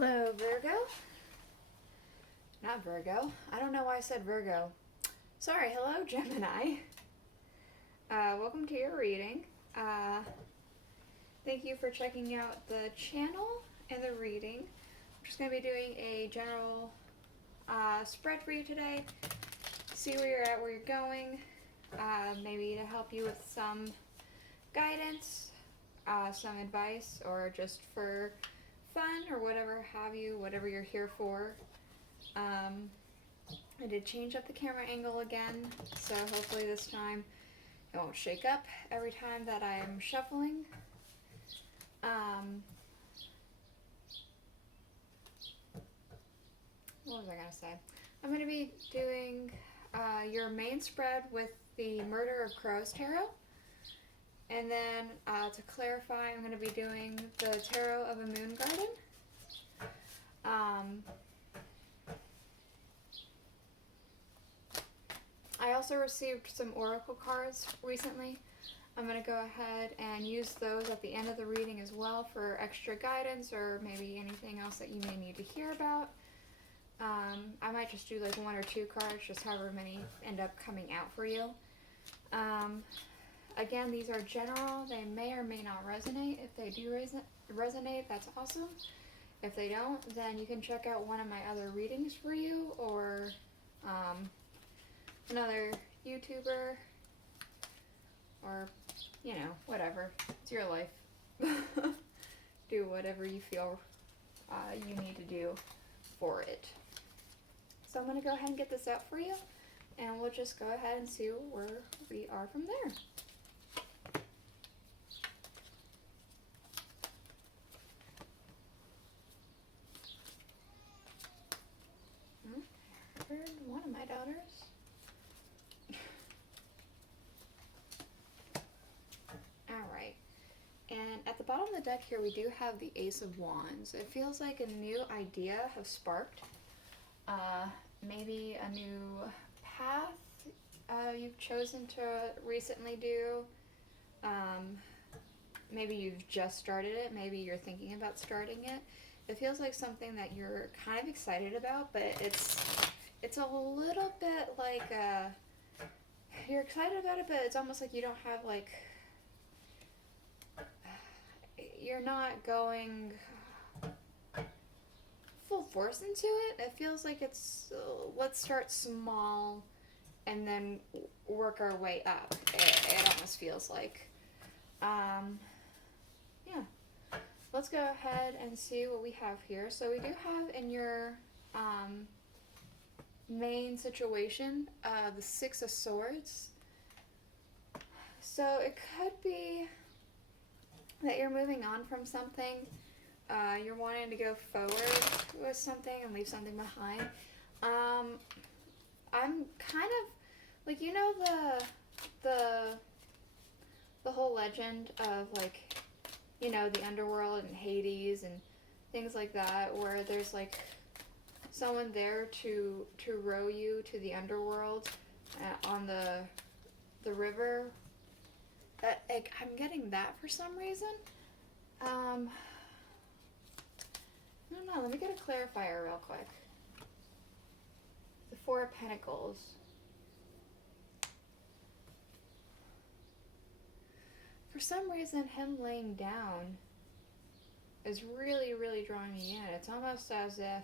Hello, Virgo. Not Virgo. I don't know why I said Virgo. Sorry, hello, Gemini. Welcome to your reading. Thank you for checking out the channel and the reading. I'm just going to be doing a general spread for you today. See where you're at, where you're going. Maybe to help you with some guidance, some advice, or just for fun or whatever have you, whatever you're here for. I did change up the camera angle again, so hopefully this time it won't shake up every time that I am shuffling. What was I gonna say? I'm gonna be doing your main spread with the Murder of Crows Tarot. And then to clarify, I'm going to be doing the Tarot of a Moon Garden. I also received some oracle cards recently. I'm going to go ahead and use those at the end of the reading as well for extra guidance or maybe anything else that you may need to hear about. I might just do like 1 or 2 cards, just however many end up coming out for you. Again, these are general. They may or may not resonate. If they do resonate, that's awesome. If they don't, then you can check out one of my other readings for you, or another YouTuber, or, you know, whatever. It's your life. Do whatever you feel you need to do for it. So I'm going to go ahead and get this out for you, and we'll just go ahead and see where we are from there. One of my daughters. Alright, and at the bottom of the deck here we do have the Ace of Wands. It feels like a new idea has sparked. Maybe a new path you've chosen to recently do. Maybe you've just started it. Maybe you're thinking about starting it. It feels like something that you're kind of excited about, but it's a little bit like, you're excited about it, but it's almost like you don't have, like, you're not going full force into it. It feels like it's, let's start small and then work our way up. It almost feels like. Yeah. Let's go ahead and see what we have here. So we do have in your, main situation, the Six of Swords. So it could be that you're moving on from something. You're wanting to go forward with something and leave something behind. I'm kind of like, you know, the whole legend of, like, you know, the underworld and Hades and things like that, where there's like someone there to row you to the underworld on the river. That, like, I'm getting that for some reason. I don't know. Let me get a clarifier real quick. The Four of Pentacles. For some reason, him laying down is really, really drawing me in. It's almost as if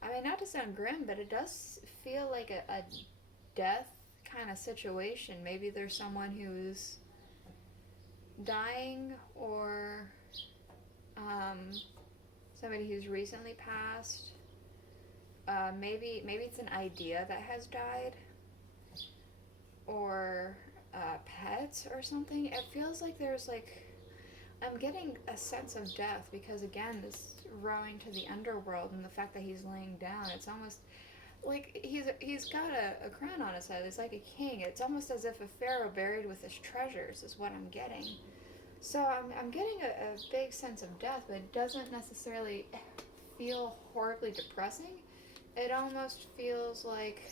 I mean, not to sound grim, but it does feel like a death kind of situation. Maybe there's someone who's dying, or somebody who's recently passed. Maybe it's an idea that has died, or pets or something. It feels like there's, like, I'm getting a sense of death because, again, this rowing to the underworld and the fact that he's laying down, it's almost like he's got a crown on his head. It's like a king. It's almost as if a pharaoh buried with his treasures is what I'm getting. So I'm getting a big sense of death, but it doesn't necessarily feel horribly depressing. It almost feels like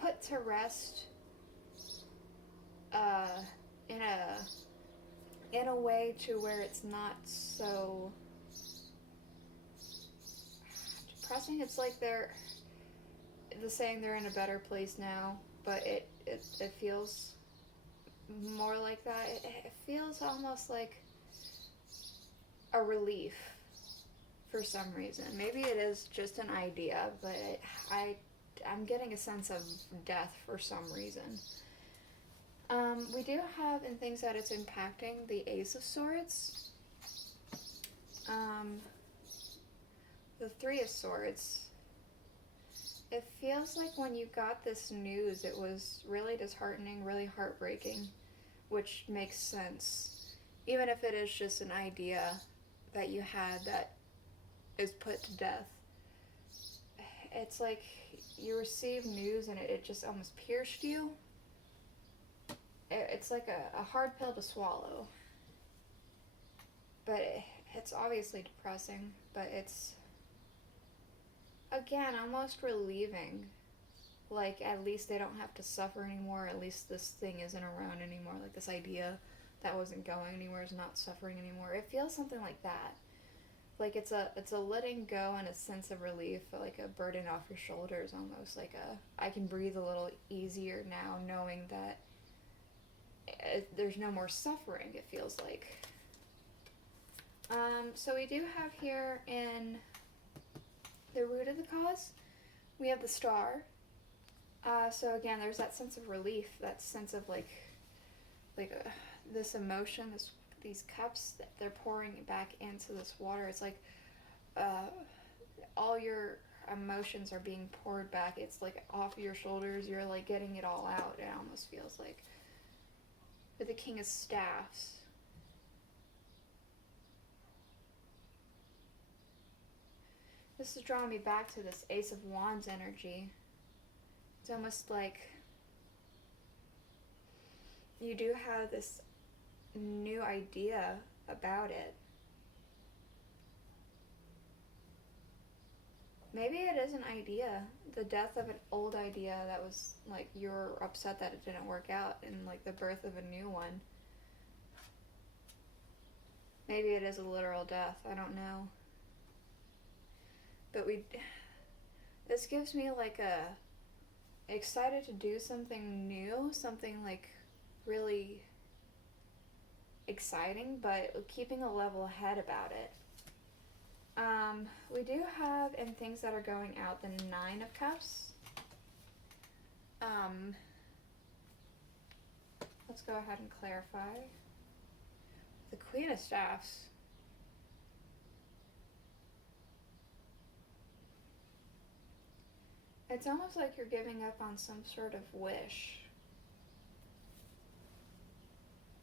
put put to rest uh, in a way to where it's not so depressing. It's like they're saying they're in a better place now, but it feels more like that. It feels almost like a relief for some reason. Maybe it is just an idea, but I'm getting a sense of death for some reason. We do have in things that it's impacting the Ace of Swords, the Three of Swords. It feels like when you got this news, it was really disheartening, really heartbreaking, which makes sense. Even if it is just an idea that you had that is put to death. It's like you receive news and it just almost pierced you. It's like a hard pill to swallow. But it's obviously depressing, but it's, again, almost relieving. Like, at least they don't have to suffer anymore. At least this thing isn't around anymore. Like, this idea that wasn't going anywhere is not suffering anymore. It feels something like that. Like, it's a letting go and a sense of relief, like a burden off your shoulders almost. Like I can breathe a little easier now knowing that there's no more suffering, it feels like. So we do have here in the root of the cause, we have the Star. So again, there's that sense of relief, that sense of this emotion, these cups that they're pouring back into this water. It's like all your emotions are being poured back. It's like off your shoulders. You're like getting it all out. It almost feels like. With the King of Staffs. This is drawing me back to this Ace of Wands energy. It's almost like you do have this new idea about it. Maybe it is an idea, the death of an old idea that was like you're upset that it didn't work out, and like the birth of a new one. Maybe it is a literal death, I don't know. But this gives me like excited to do something new, something like really exciting, but keeping a level head about it. We do have in things that are going out the Nine of Cups. Let's go ahead and clarify. The Queen of Staffs. It's almost like you're giving up on some sort of wish.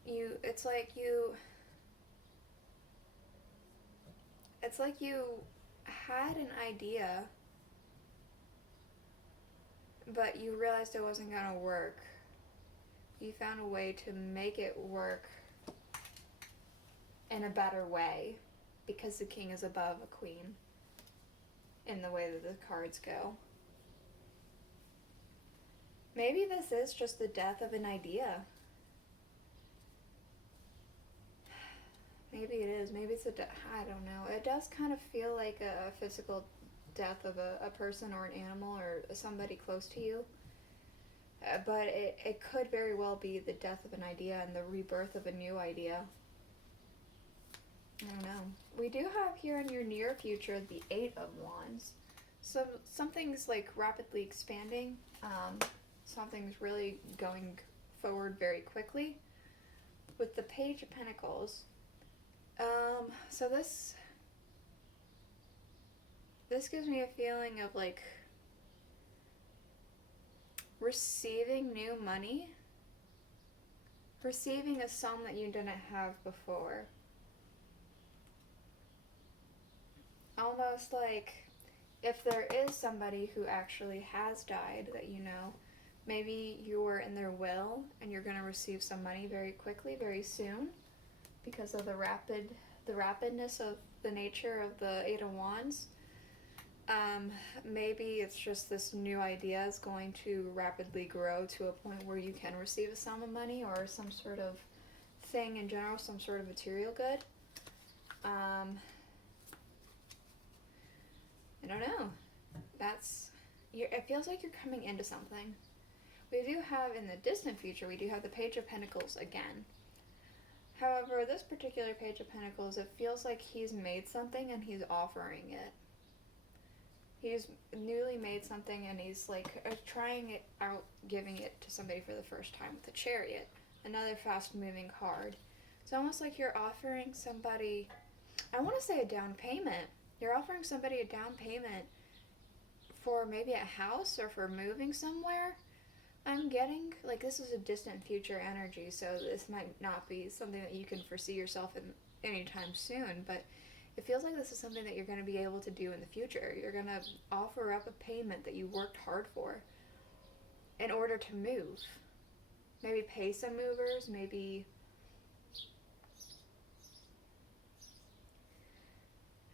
It's like you had an idea, but you realized it wasn't going to work. You found a way to make it work in a better way, because the king is above a queen in the way that the cards go. Maybe this is just the death of an idea. Maybe it is. Maybe it's I don't know. It does kind of feel like a physical death of a person or an animal or somebody close to you. But it could very well be the death of an idea and the rebirth of a new idea. I don't know. We do have here in your near future the Eight of Wands. So something's like rapidly expanding. Something's really going forward very quickly. With the Page of Pentacles. So this gives me a feeling of like receiving new money, receiving a sum that you didn't have before. Almost like if there is somebody who actually has died that you know, maybe you were in their will and you're going to receive some money very quickly, very soon, because of the rapidness of the nature of the Eight of Wands. Maybe it's just this new idea is going to rapidly grow to a point where you can receive a sum of money or some sort of thing in general, some sort of material good. I don't know. It feels like you're coming into something. We do have, in the distant future, we do have the Page of Pentacles again. However, this particular Page of Pentacles, it feels like he's made something and he's offering it. He's newly made something and he's like trying it out, giving it to somebody for the first time with the Chariot. Another fast-moving card. It's almost like you're offering somebody, I want to say a down payment. You're offering somebody a down payment for maybe a house or for moving somewhere. I'm getting, like, this is a distant future energy, so this might not be something that you can foresee yourself in anytime soon, but it feels like this is something that you're going to be able to do in the future. You're going to offer up a payment that you worked hard for in order to move. Maybe pay some movers, maybe,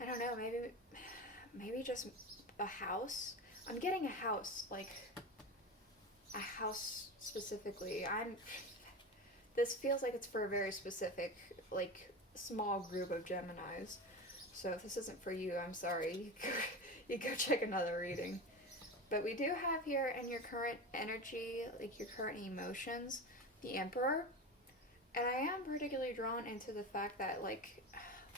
I don't know, maybe just a house. I'm getting a house, like a house specifically. This feels like it's for a very specific, like, small group of Geminis. So if this isn't for you, I'm sorry. You go check another reading. But we do have here in your current energy, like your current emotions, the Emperor. And I am particularly drawn into the fact that, like,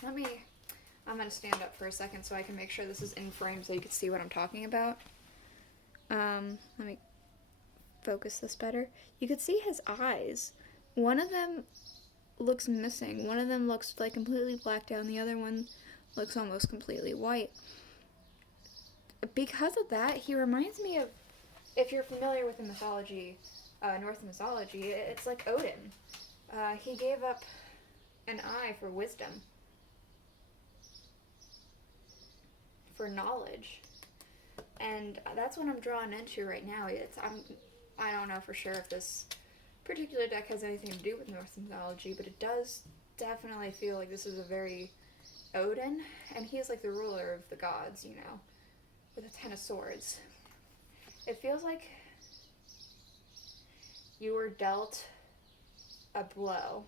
I'm going to stand up for a second so I can make sure this is in frame so you can see what I'm talking about. Let me focus this better. You could see his eyes. One of them looks missing. One of them looks like completely blacked out, and the other one looks almost completely white. Because of that, he reminds me of, if you're familiar with the mythology, Norse mythology, it's like Odin. He gave up an eye for wisdom, for knowledge. And that's what I'm drawn into right now. I don't know for sure if this particular deck has anything to do with Norse mythology, but it does definitely feel like this is a very Odin, and he is like the ruler of the gods, you know, with a 10 of swords. It feels like you were dealt a blow,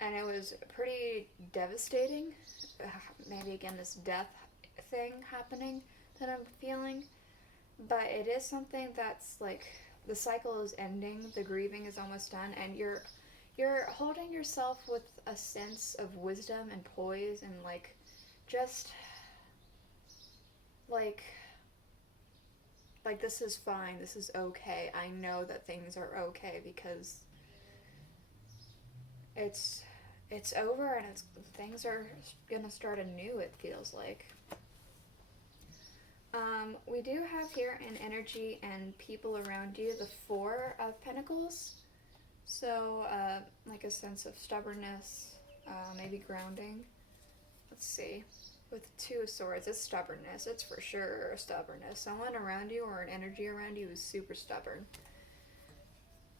and it was pretty devastating. Maybe again this death thing happening that I'm feeling, but it is something that's like the cycle is ending, the grieving is almost done, and you're holding yourself with a sense of wisdom and poise and like just like this is fine, this is okay. I know that things are okay because it's over and things are gonna start anew, it feels like. We do have here in energy and people around you the 4 of Pentacles. So, like a sense of stubbornness, maybe grounding. Let's see. With the 2 of Swords, it's stubbornness. It's for sure stubbornness. Someone around you or an energy around you is super stubborn.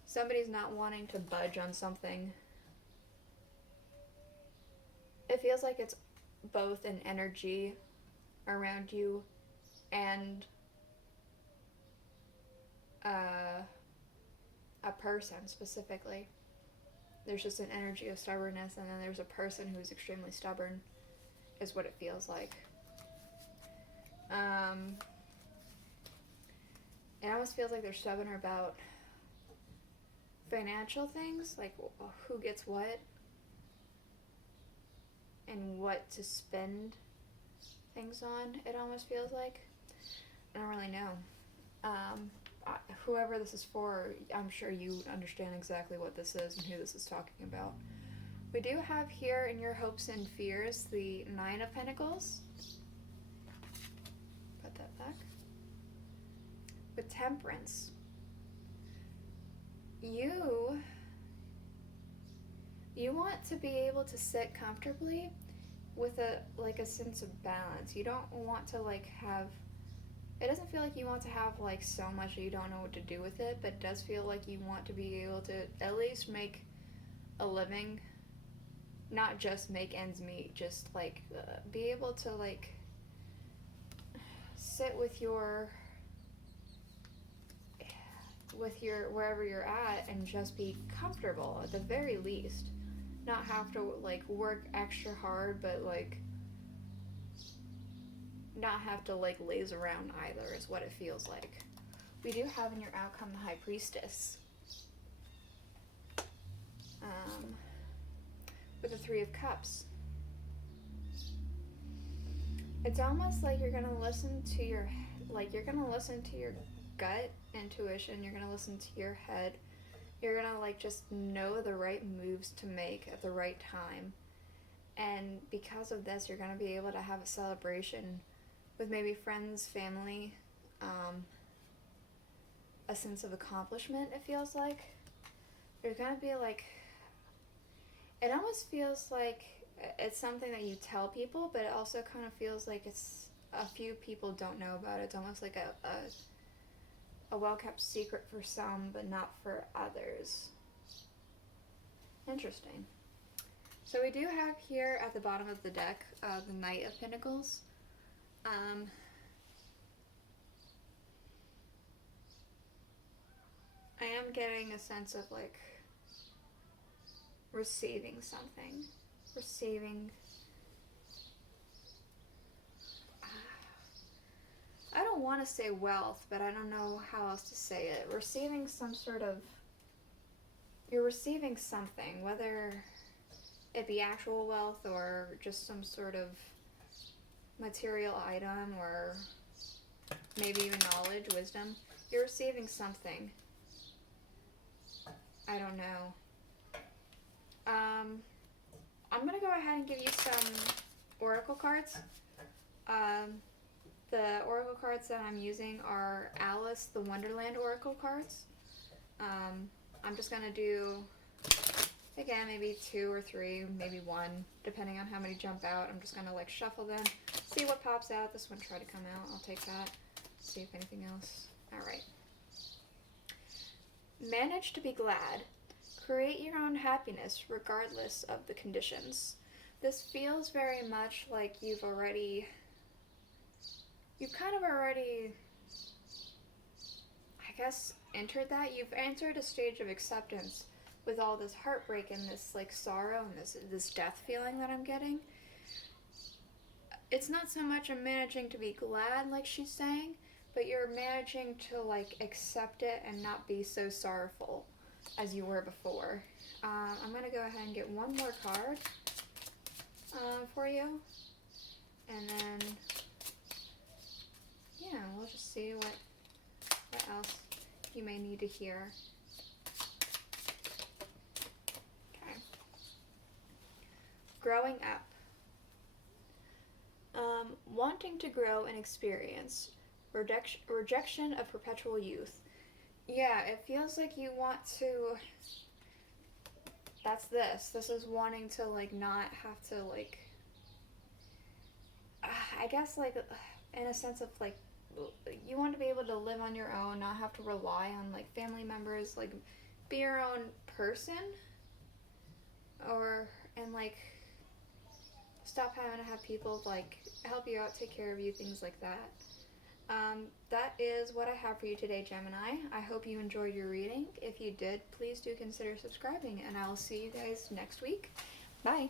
Somebody's not wanting to budge on something. It feels like it's both an energy around you and a person specifically. There's just an energy of stubbornness, and then there's a person who's extremely stubborn, is what it feels like. It almost feels like they're stubborn about financial things, like who gets what and what to spend things on, it almost feels like. I don't really know. Whoever this is for, I'm sure you understand exactly what this is and who this is talking about. We do have here in your hopes and fears the 9 of Pentacles. Put that back. With Temperance. You want to be able to sit comfortably with a sense of balance. You don't want to have, it doesn't feel like you want to have so much that you don't know what to do with it, but it does feel like you want to be able to at least make a living, not just make ends meet, just be able to sit with your wherever you're at and just be comfortable at the very least. Not have to like work extra hard, but like not have to like laze around either is what it feels like. We do have in your outcome the High Priestess. With the Three of Cups. It's almost like you're gonna listen to your gut intuition. You're gonna listen to your head. You're gonna like just know the right moves to make at the right time. And because of this, you're gonna be able to have a celebration with maybe friends, family, a sense of accomplishment, it feels like. There's gonna be like, it almost feels like it's something that you tell people, but it also kind of feels like it's a few people don't know about it. It's almost like a well-kept secret for some, but not for others. Interesting. So we do have here at the bottom of the deck the Knight of Pentacles. I am getting a sense of like receiving something. I don't want to say wealth, but I don't know how else to say it. Receiving some sort of, you're receiving something, whether it be actual wealth or just some sort of material item or maybe even knowledge, wisdom. You're receiving something. I don't know. I'm going to go ahead and give you some oracle cards. The oracle cards that I'm using are Alice the Wonderland oracle cards. I'm just going to do, again, maybe 2 or 3, maybe 1, depending on how many jump out. I'm just going to like shuffle them, see what pops out. This one tried to come out. I'll take that. See if anything else. Alright. Manage to be glad. Create your own happiness regardless of the conditions. This feels very much like you've kind of already, I guess, entered that. You've entered a stage of acceptance with all this heartbreak and this like sorrow and this death feeling that I'm getting. It's not so much I'm managing to be glad like she's saying, but you're managing to like accept it and not be so sorrowful as you were before. I'm going to go ahead and get one more card for you. And then, yeah, we'll just see what else you may need to hear. Okay. Growing up. Wanting to grow and experience. Rejection of perpetual youth. Yeah, it feels like you want to, that's this. This is wanting to, like, not have to, like, I guess, like, in a sense of, like, you want to be able to live on your own, not have to rely on, like, family members, like, be your own person, and, like, stop having to have people, like, help you out, take care of you, things like that. That is what I have for you today, Gemini. I hope you enjoyed your reading. If you did, please do consider subscribing, and I will see you guys next week. Bye!